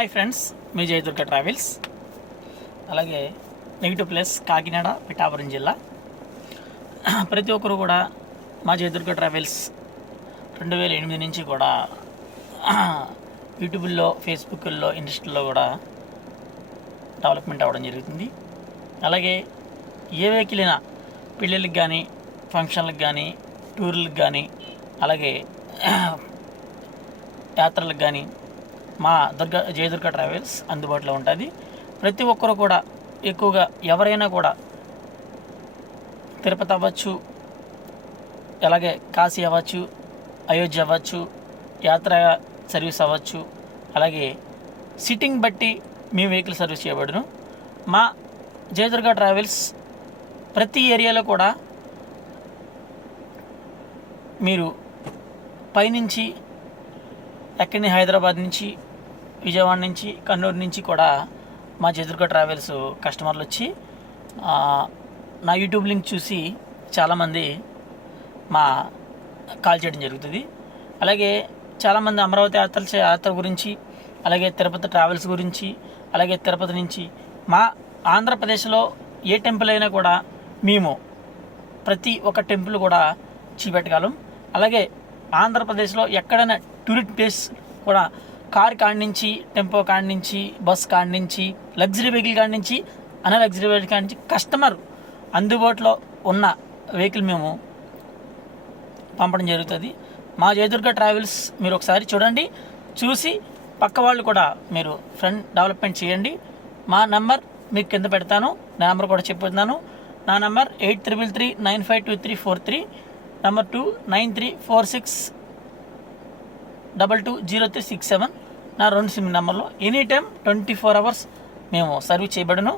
Hi friends, మీ Jayadurga travels. అలాగే negative place Kakinada, Pithapuram జిల్లా. ప్రతి ఒక్కరు కూడా మా జయదుర్గ ట్రావెల్స్ 2008 నుంచి కూడా యూట్యూబ్లో, ఫేస్బుక్లో, ఇన్స్టాలో కూడా డెవలప్మెంట్ అవ్వడం జరుగుతుంది. అలాగే ఏ వెహికల్ అయినా పెళ్ళిళ్ళకి కానీ, ఫంక్షన్లకు కానీ, టూర్లకు కానీ, అలాగే యాత్రలకు కానీ మా జయదుర్గ ట్రావెల్స్ అందుబాటులో ఉంటుంది. ప్రతి ఒక్కరు కూడా ఎక్కువగా ఎవరైనా కూడా తిరుపతి అవ్వచ్చు, అలాగే కాశీ అవ్వచ్చు, అయోధ్య అవ్వచ్చు, యాత్ర సర్వీస్ అవ్వచ్చు, అలాగే సిట్టింగ్ బట్టి మీ వెహికల్ సర్వీస్ చేయబడును. మా జయదుర్గ ట్రావెల్స్ ప్రతి ఏరియాలో కూడా మీరు పైనుంచి ఎక్కడి హైదరాబాద్ నుంచి, విజయవాడ నుంచి, కన్నూరు నుంచి కూడా మా జయదుర్గ ట్రావెల్స్ కస్టమర్లు వచ్చి నా యూట్యూబ్ లింక్ చూసి చాలామంది మా కాల్ చేయడం జరుగుతుంది. అలాగే చాలామంది అమరావతి యాత్ర గురించి, అలాగే తిరుపతి ట్రావెల్స్ గురించి, అలాగే తిరుపతి నుంచి మా ఆంధ్రప్రదేశ్లో ఏ టెంపుల్ అయినా కూడా మేము ప్రతి ఒక్క టెంపుల్ కూడా చూపెట్టగలం. అలాగే ఆంధ్రప్రదేశ్లో ఎక్కడైనా టూరిస్ట్ ప్లేస్ కూడా కార్ కాడి నుంచి, టెంపో కాడి నుంచి, బస్ కాడి నుంచి, లగ్జరీ వెహికల్ కాడి నుంచి, లగ్జరీ వెహికల్ కాడి నుంచి కస్టమర్ అందుబాటులో ఉన్న వెహికల్ మేము పంపడం జరుగుతుంది. మా జయదుర్గ ట్రావెల్స్ మీరు ఒకసారి చూడండి, చూసి పక్క వాళ్ళు కూడా మీరు ఫ్రెండ్ డెవలప్మెంట్ చేయండి. మా నెంబర్ మీకు కింద పెడతాను, నా నెంబర్ కూడా చెప్తున్నాను. నా నెంబర్ 8339523343, నెంబర్ 2934622037. నా 2 సిమ్ నెంబర్లో ఎనీ టైం 24 అవర్స్ మేము సర్వీస్ చేయబడను.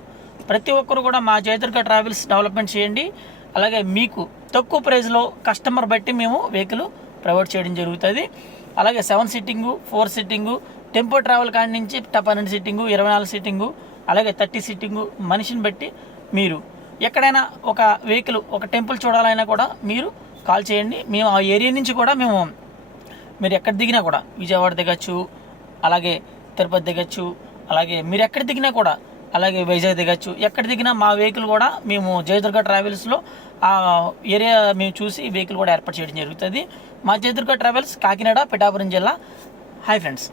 ప్రతి ఒక్కరు కూడా మా జయదుర్గ ట్రావెల్స్ డెవలప్మెంట్ చేయండి. అలాగే మీకు తక్కువ ప్రైస్లో కస్టమర్ బట్టి మేము వెహికల్ ప్రొవైడ్ చేయడం జరుగుతుంది. అలాగే 7 సీటింగు, 4 సీటింగు, టెంపో ట్రావెల్ కాడి నుంచి 12 సీటింగు, 24 సీటింగు, అలాగే 30 సీటింగు మనిషిని బట్టి మీరు ఎక్కడైనా ఒక వెహికల్, ఒక టెంపుల్ చూడాలైనా కూడా మీరు కాల్ చేయండి. మేము ఆ ఏరియా నుంచి కూడా మీరు ఎక్కడ దిగినా కూడా విజయవాడ దిగచ్చు, అలాగే తిరుపతి దిగచ్చు, అలాగే మీరు ఎక్కడ దిగినా కూడా, అలాగే వైజాగ్ దిగచ్చు. ఎక్కడ దిగినా మా వెహికల్ కూడా మేము జయదుర్గ ట్రావెల్స్లో ఆ ఏరియా మేము చూసి వెహికల్ కూడా ఏర్పాటు చేయడం జరుగుతుంది. మా జయదుర్గ ట్రావెల్స్ కాకినాడ, పిఠాపురం జిల్లా. Hi friends.